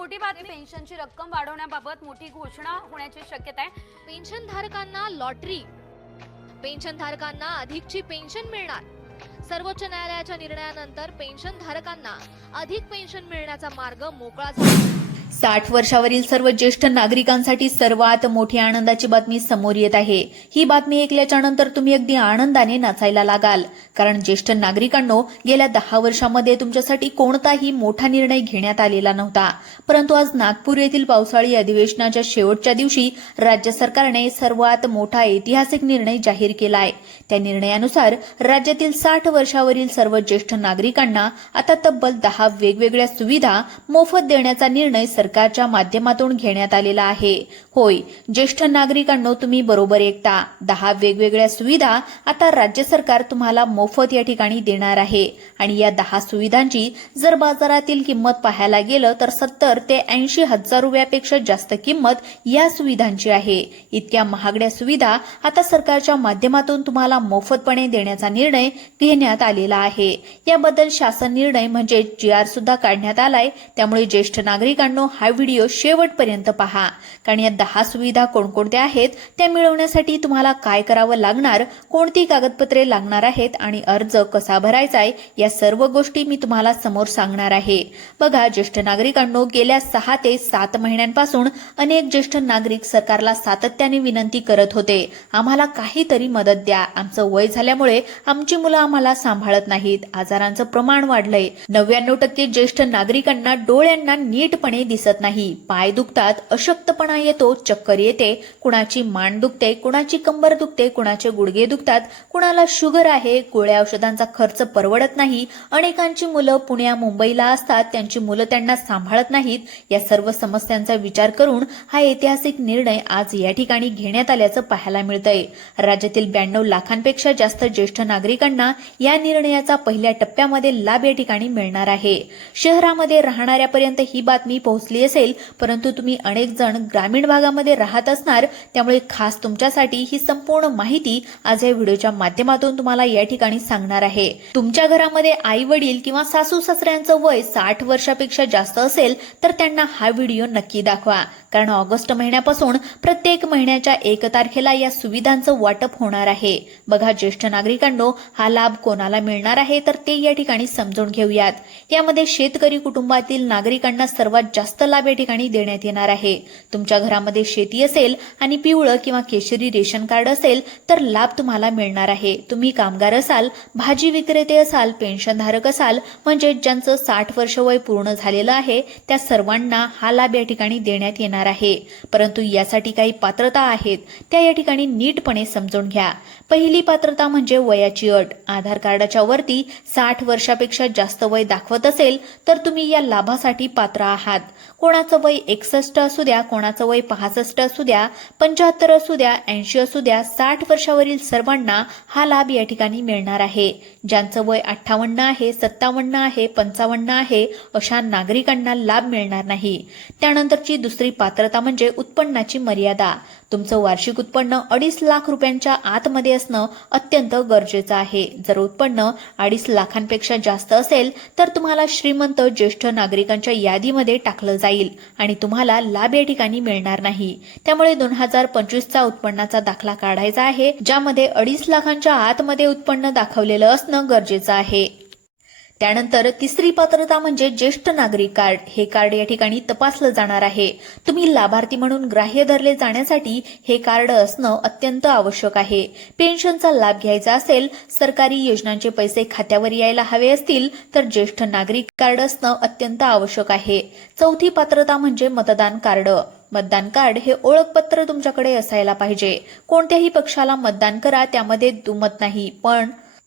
मोठी बातमी, पेन्शनची रक्कम वाढवण्याबाबत मोठी घोषणा होण्याची शक्यता आहे। पेन्शनधारकांना लॉटरी, पेन्शनधारकांना अधिकची पेन्शन मिळणार। सर्वोच्च न्यायालयाच्या निर्णयानंतर पेन्शनधारकांना अधिक पेन्शन मिळण्याचा मार्ग मोकळा झाला। 60 वर्षावरील सर्व ज्येष्ठ नागरिकांसाठी सर्वात मोठी आनंदाची बातमी समोर येत आहे। ही बातमी ऐकल्याच्या नंतर तुम्ही अगदी आनंदाने नाचायला लागाल, कारण ज्येष्ठ नागरिकांनो, गेल्या 10 वर्षांमध्ये तुमच्यासाठी कोणताही मोठा निर्णय घेण्यात आलेला नव्हता, परंतु आज नागपूर येथील पावसाळी अधिवेशनाच्या शेवटच्या दिवशी राज्य सरकारने सर्वात मोठा ऐतिहासिक निर्णय जाहीर केलाय। त्या निर्णयानुसार राज्यातील 60 वर्षावरील सर्व ज्येष्ठ नागरिकांना आता तब्बल 10 वेगवेगळ्या सुविधा मोफत देण्याचा निर्णय सरकारच्या माध्यमातून घेण्यात आलेला आहे। होय, ज्येष्ठ नागरिकांनो, तुम्ही बरोबर ऐकता, 10 वेगवेगळ्या सुविधा आता राज्य सरकार तुम्हाला मोफत या ठिकाणी देणार आहे। आणि या 10 सुविधांची जर बाजारातील किंमत पाहायला गेलं तर 70 ते 80 हजार रुपयापेक्षा जास्त किंमत या सुविधांची आहे। इतक्या महागड्या सुविधा आता सरकारच्या माध्यमातून तुम्हाला मोफतपणे देण्याचा निर्णय घेण्यात आलेला आहे। याबद्दल शासन निर्णय म्हणजे GR सुद्धा काढण्यात आलाय। त्यामुळे ज्येष्ठ नागरिकांनो, हा व्हिडिओ शेवटपर्यंत पहा, कारण या 10 सुविधा कोणकोणत्या आहेत, त्या मिळवण्यासाठी तुम्हाला काय करावं लागणार, कोणती कागदपत्रे लागणार आहेत आणि अर्ज कसा भरायचा आहे, या सर्व गोष्टी मी तुम्हाला समोर सांगणार आहे। बघा ज्येष्ठ नागरिकांनो, गेल्या 6 ते 7 महिन्यांपासून अनेक ज्येष्ठ नागरिक सरकारला सातत्याने विनंती करत होते, आम्हाला काहीतरी मदत द्या, आमचं वय झाल्यामुळे आमची मुलं आम्हाला सांभाळत नाहीत, आजारांचं प्रमाण वाढलंय। 99% ज्येष्ठ नागरिकांना डोळ्यांना नीटपणे दिसत नाही, पाय दुखतात, अशक्तपणा येतो, चक्कर येते, कुणाची मान दुखते, कुणाची कंबर दुखते, कुणाचे गुडघे दुखतात, कुणाला शुगर आहे, गोळ्या औषधांचा खर्च परवडत नाही, अनेकांची मुलं पुण्या मुंबईला असतात, त्यांची मुलं त्यांना सांभाळत नाहीत। या सर्व समस्यांचा विचार करून हा ऐतिहासिक निर्णय आज या ठिकाणी घेण्यात आल्याचं पाहायला मिळतंय। राज्यातील 92 लाखांपेक्षा जास्त ज्येष्ठ नागरिकांना या निर्णयाचा पहिल्या टप्प्यामध्ये लाभ या ठिकाणी मिळणार आहे। शहरामध्ये राहणाऱ्यापर्यंत ही बातमी पोहोचली असेल, परंतु तुम्ही अनेक जण ग्रामीण भागामध्ये राहत असणार, त्यामुळे खास तुमच्यासाठी ही संपूर्ण माहिती आज या व्हिडिओच्या माध्यमातून तुम्हाला या ठिकाणी सांगणार आहे। तुमच्या घरामध्ये आई वडील किंवा सासू सासऱ्यांचं वय 60 वर्षापेक्षा जास्त असेल तर त्यांना हा व्हिडिओ नक्की दाखवा, कारण ऑगस्ट महिन्यापासून प्रत्येक महिन्याच्या 1 तारखेला या सुविधांचं वाटप होणार आहे। बघा ज्येष्ठ नागरिकांनो, हा लाभ कोणाला मिळणार आहे तर ते या ठिकाणी समजून घेऊयात। यामध्ये शेतकरी कुटुंबातील नागरिकांना सर्वात जास्त लाभ या ठिकाणी देण्यात येणार आहे। तुमच्या घरामध्ये शेती असेल आणि पिवळं किंवा केशरी रेशन कार्ड असेल तर लाभ तुम्हाला मिळणार आहे। तुम्ही कामगार असाल, भाजी विक्रेते असाल, पेन्शनधारक असाल, म्हणजे ज्यांचं 60 वर्ष वय पूर्ण झालेलं आहे, त्या सर्वांना हा लाभ या ठिकाणी देण्यात येणार आहे। परंतु यासाठी काही पात्रता आहेत, त्या या ठिकाणी नीटपणे समजून घ्या। पहिली पात्रता म्हणजे वयाची अट। आधार कार्डाच्या वरती 60 वर्षापेक्षा जास्त वय दाखवत असेल तर तुम्ही या लाभासाठी पात्र आहात। कोणाचं वय 61 असू द्या, कोणाचं वय 65 असू द्या, 75 असू द्या, 80 असू द्या, 60 वर्षावरील सर्वांना हा लाभ या ठिकाणी मिळणार आहे। ज्यांचं वय 58 आहे, 57 आहे, 55 आहे, अशा नागरिकांना लाभ मिळणार नाही। त्यानंतरची दुसरी पात्रता म्हणजे उत्पन्नाची मर्यादा। तुमचं वार्षिक उत्पन्न 2.5 लाख रुपयांच्या आतमध्ये असणं अत्यंत गरजेचं आहे। जर उत्पन्न 2.5 लाखांपेक्षा जास्त असेल तर तुम्हाला श्रीमंत ज्येष्ठ नागरिकांच्या यादीमध्ये टाकलं जाईल आणि तुम्हाला लाभ या ठिकाणी मिळणार नाही। त्यामुळे 2025चा उत्पन्नाचा दाखला काढायचा आहे, ज्यामध्ये 2.5 लाखांच्या आतमध्ये उत्पन्न दाखवलेलं असणं गरजेचं आहे। त्यानंतर तिसरी पात्रता म्हणजे ज्येष्ठ नागरिक कार्ड। हे कार्ड या ठिकाणी तपासलं जाणार आहे। तुम्ही लाभार्थी म्हणून ग्राह्य धरले जाण्यासाठी हे कार्ड असणं अत्यंत आवश्यक आहे। पेन्शनचा लाभ घ्यायचा असेल, सरकारी योजनांचे पैसे खात्यावर यायला हवे असतील तर ज्येष्ठ नागरिक कार्ड असणं अत्यंत आवश्यक आहे। चौथी पात्रता म्हणजे मतदान कार्ड। मतदान कार्ड हे ओळखपत्र तुमच्याकडे असायला पाहिजे। कोणत्याही पक्षाला मतदान करा, त्यामध्ये दुमत नाही,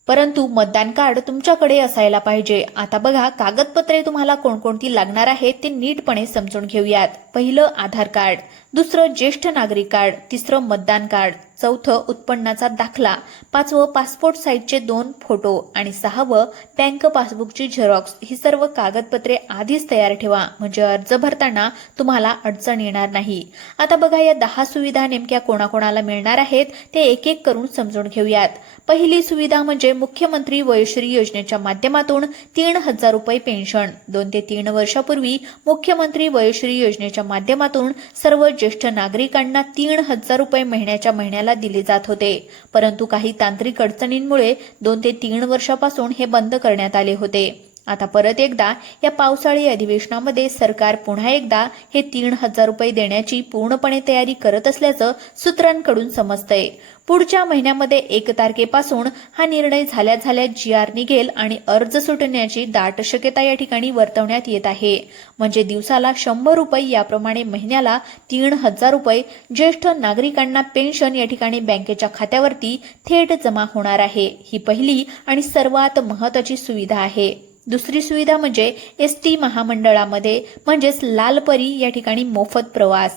परंतु मतदान कार्ड तुमच्याकडे असायला पाहिजे। आता बघा कागदपत्रे तुम्हाला कोणकोणती लागणार आहेत ते नीटपणे समजून घेऊयात। पहिलं आधार कार्ड, दुसरं ज्येष्ठ नागरिक कार्ड, तिसरं मतदान कार्ड, चौथं उत्पन्नाचा दाखला, पाचवं पासपोर्ट साईजचे 2 फोटो आणि सहावं बँक पासबुकची झेरॉक्स ही सर्व कागदपत्रे आधीच तयार ठेवा, म्हणजे अर्ज भरताना तुम्हाला अडचण येणार नाही. आता बघा या 10 सुविधा नेमक्या कोणाकोणाला मिळणार आहेत ते एक एक करून समजून घेऊयात. पहिली सुविधा म्हणजे मुख्यमंत्री वयोश्री योजनेच्या माध्यमातून 3,000 रुपये पेन्शन. 2 ते 3 वर्षापूर्वी मुख्यमंत्री वयोश्री योजनेच्या माध्यमातून सर्व ज्येष्ठ नागरिकांना 3,000 रुपये महिन्याला दिले जात होते. परंतु काही तांत्रिक अडचणींमुळे 2 ते 3 वर्षापासून हे बंद करण्यात आले होते. आता परत एकदा या पावसाळी अधिवेशनामध्ये सरकार पुन्हा एकदा हे 3,000 रुपये देण्याची पूर्णपणे तयारी करत असल्याचं सूत्रांकडून समजतंय. पुढच्या महिन्यामध्ये 1 तारखेपासून हा निर्णय झाल्या GR निघेल आणि अर्ज सुटण्याची दाट शक्यता या ठिकाणी वर्तवण्यात येत आहे. म्हणजे दिवसाला 100 रुपये याप्रमाणे महिन्याला 3,000 रुपये ज्येष्ठ नागरिकांना पेन्शन या ठिकाणी बँकेच्या खात्यावरती थेट जमा होणार आहे. ही पहिली आणि सर्वात महत्त्वाची सुविधा आहे. दुसरी सुविधा म्हणजे ST महामंडळामध्ये म्हणजेच लालपरी या ठिकाणी मोफत प्रवास.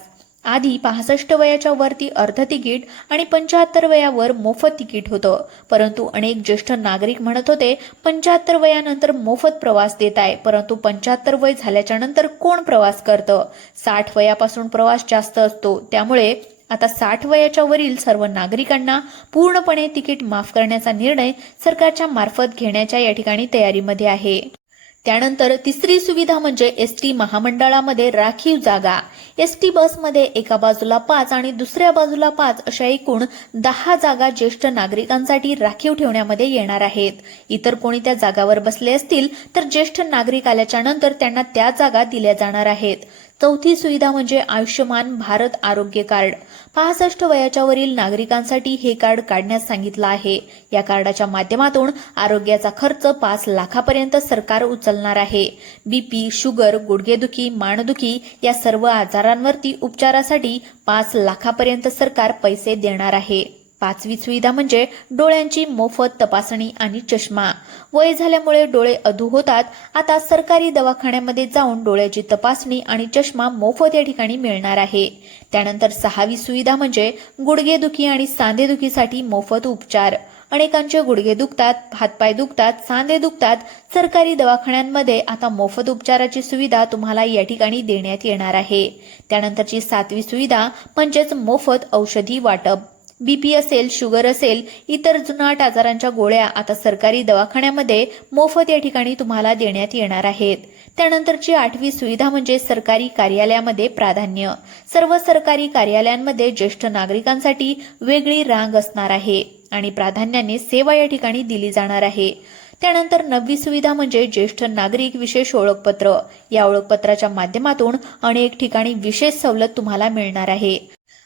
आधी 65 वयाच्या वरती अर्ध तिकीट आणि 75 वयावर मोफत तिकीट होतं. परंतु अनेक ज्येष्ठ नागरिक म्हणत होते 75 वयानंतर मोफत प्रवास देत आहे, परंतु 75 वय झाल्याच्या नंतर कोण प्रवास करतं? 60 वयापासून प्रवास जास्त असतो. त्यामुळे आता 60 वयाच्या वरील सर्व नागरिकांना पूर्णपणे तिकीट माफ करण्याचा निर्णय सरकारच्या मार्फत घेण्याच्या या ठिकाणी तयारीमध्ये आहे. त्यानंतर तिसरी सुविधा म्हणजे ST महामंडळामध्ये राखीव जागा. ST बसमध्ये एका बाजूला 5 आणि दुसऱ्या बाजूला 5 अशा एकूण 10 जागा ज्येष्ठ नागरिकांसाठी राखीव ठेवण्यामध्ये येणार आहेत. इतर कोणी त्या जागावर बसले असतील तर ज्येष्ठ नागरिक आल्याच्या नंतर त्यांना त्या जागा दिल्या जाणार आहेत. चौथी सुविधा म्हणजे आयुष्यमान भारत आरोग्य कार्ड. 65 वयाच्या वरील नागरिकांसाठी हे कार्ड काढण्यास सांगितलं आहे. या कार्डाच्या माध्यमातून आरोग्याचा खर्च 5 लाखापर्यंत सरकार उचलणार आहे. BP, शुगर, गुडघेदुखी, मानदुखी या सर्व आजारांवरती उपचारासाठी 5 लाखापर्यंत सरकार पैसे देणार आहे. पाचवी सुविधा म्हणजे डोळ्यांची मोफत तपासणी आणि चष्मा. वय झाल्यामुळे डोळे अधू होतात. आता सरकारी दवाखान्यामध्ये जाऊन डोळ्याची तपासणी आणि चष्मा मोफत या ठिकाणी मिळणार आहे. त्यानंतर 6वी सुविधा म्हणजे गुडघेदुखी आणि सांधेदुखीसाठी मोफत उपचार. अनेकांचे गुडघे दुखतात, हातपाय दुखतात, सांधे दुखतात. सरकारी दवाखान्यांमध्ये आता मोफत उपचाराची सुविधा तुम्हाला या ठिकाणी देण्यात येणार आहे. त्यानंतरची 7वी सुविधा म्हणजेच मोफत औषधी वाटप. BP असेल, शुगर असेल, इतर जुनाट आजारांच्या गोळ्या आता सरकारी दवाखान्यामध्ये मोफत या ठिकाणी तुम्हाला देण्यात येणार आहेत. त्यानंतरची 8वी सुविधा म्हणजे सरकारी कार्यालयामध्ये प्राधान्य. सर्व सरकारी कार्यालयांमध्ये ज्येष्ठ नागरिकांसाठी वेगळी रांग असणार आहे आणि प्राधान्याने सेवा या ठिकाणी दिली जाणार आहे. त्यानंतर 9वी सुविधा म्हणजे ज्येष्ठ नागरिक विशेष ओळखपत्र. या ओळखपत्राच्या माध्यमातून अनेक ठिकाणी विशेष सवलत तुम्हाला मिळणार आहे.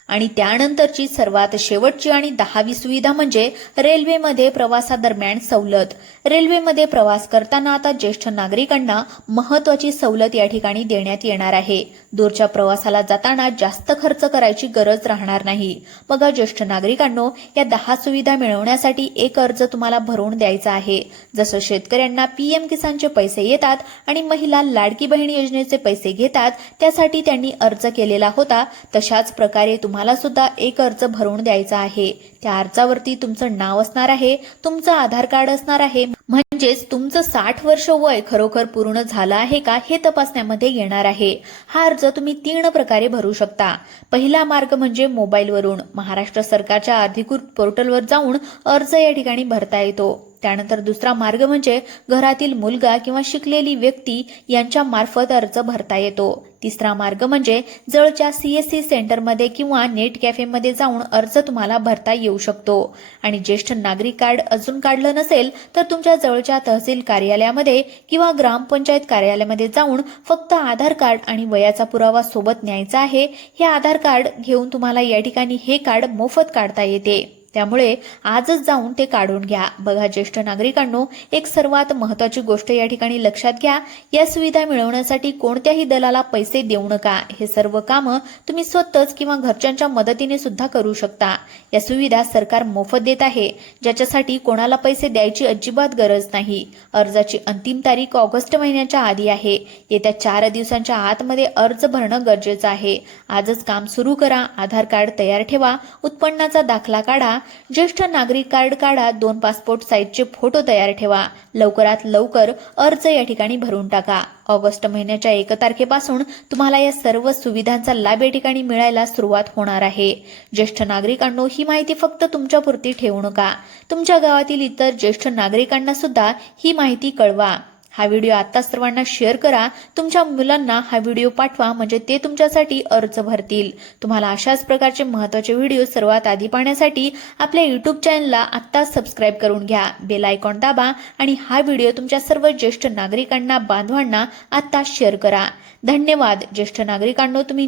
आणि त्यानंतरची सर्वात शेवटची आणि 10वी सुविधा म्हणजे रेल्वेमध्ये प्रवासादरम्यान सवलत. रेल्वेमध्ये प्रवास करताना आता ज्येष्ठ नागरिकांना महत्त्वाची सवलत या ठिकाणी देण्यात येणार आहे. दूरच्या प्रवासाला जाताना जास्त खर्च करायची गरज राहणार नाही. बघा ज्येष्ठ नागरिकांनो, या 10 सुविधा मिळवण्यासाठी एक अर्ज तुम्हाला भरून द्यायचा आहे. जसं शेतकऱ्यांना PM किसानचे पैसे येतात आणि महिला लाडकी बहीण योजनेचे पैसे घेतात, त्यासाठी त्यांनी अर्ज केलेला होता, तशाच प्रकारे तुम्हाला सुद्धा एक अर्ज भरून द्यायचा आहे. त्या अर्जावरती तुमचं नाव असणार आहे, तुमचं आधार कार्ड असणार आहे, म्हणजेच तुमचं 60 वर्ष वय खरोखर पूर्ण झालं आहे का हे तपासण्यामध्ये येणार आहे. हा अर्ज तुम्ही 3 प्रकारे भरू शकता. पहिला मार्ग म्हणजे मोबाईलवरून महाराष्ट्र सरकारच्या अधिकृत पोर्टलवर जाऊन अर्ज या ठिकाणी भरता येतो. त्यानंतर दुसरा मार्ग म्हणजे घरातील मुलगा किंवा शिकलेली व्यक्ती यांच्या मार्फत अर्ज भरता येतो. तिसरा मार्ग म्हणजे जवळच्या CSC सेंटरमध्ये किंवा नेट कॅफेमध्ये जाऊन अर्ज तुम्हाला भरता येऊ शकतो. आणि ज्येष्ठ नागरिक कार्ड अजून काढलं नसेल तर तुमच्या जवळच्या तहसील कार्यालयामध्ये किंवा ग्रामपंचायत कार्यालयामध्ये जाऊन फक्त आधार कार्ड आणि वयाचा पुरावा सोबत न्यायचा आहे. हे आधार कार्ड घेऊन तुम्हाला या ठिकाणी हे कार्ड मोफत काढता येते. त्यामुळे आजच जाऊन ते काढून घ्या. बघा ज्येष्ठ नागरिकांनो, एक सर्वात महत्त्वाची गोष्ट या ठिकाणी लक्षात घ्या. या सुविधा मिळवण्यासाठी कोणत्याही दलाला पैसे देऊ नका. हे सर्व कामं तुम्ही स्वतःच किंवा घरच्यांच्या मदतीने सुद्धा करू शकता. या सुविधा सरकार मोफत देत आहे, ज्याच्यासाठी कोणाला पैसे द्यायची अजिबात गरज नाही. अर्जाची अंतिम तारीख ऑगस्ट महिन्याच्या आधी आहे. येत्या 4 दिवसांच्या आतमध्ये अर्ज भरणं गरजेचं आहे. आजच काम सुरू करा. आधार कार्ड तयार ठेवा, उत्पन्नाचा दाखला काढा, ज्येष्ठ नागरिक कार्ड काढा, 2 पासपोर्ट साईजचे फोटो तयार ठेवा. लवकरात लवकर अर्ज या ठिकाणी भरून टाका. ऑगस्ट महिन्याच्या 1 तारखेपासून तुम्हाला या सर्व सुविधांचा लाभ या ठिकाणी मिळायला सुरुवात होणार आहे. ज्येष्ठ नागरिकांनो, ही माहिती फक्त तुमच्यापुरती ठेवू नका. तुमच्या गावातील इतर ज्येष्ठ नागरिकांना सुद्धा ही माहिती कळवा. हा व्हिडिओ आता सर्वांना शेअर करा. तुमच्या मुलांना हा व्हिडिओ पाठवा, म्हणजे ते तुमच्यासाठी अर्ज भरतील. तुम्हाला अशाच प्रकारचे महत्त्वाचे व्हिडिओ सर्वात आधी पाहण्यासाठी आपल्या YouTube चॅनलला आत्ता सबस्क्राईब करून घ्या. बेल आयकॉन दाबा आणि हा व्हिडिओ तुमच्या सर्व ज्येष्ठ नागरिकांना, बांधवांना आत्ता शेअर करा. धन्यवाद. ज्येष्ठ नागरिकांनो, तुम्ही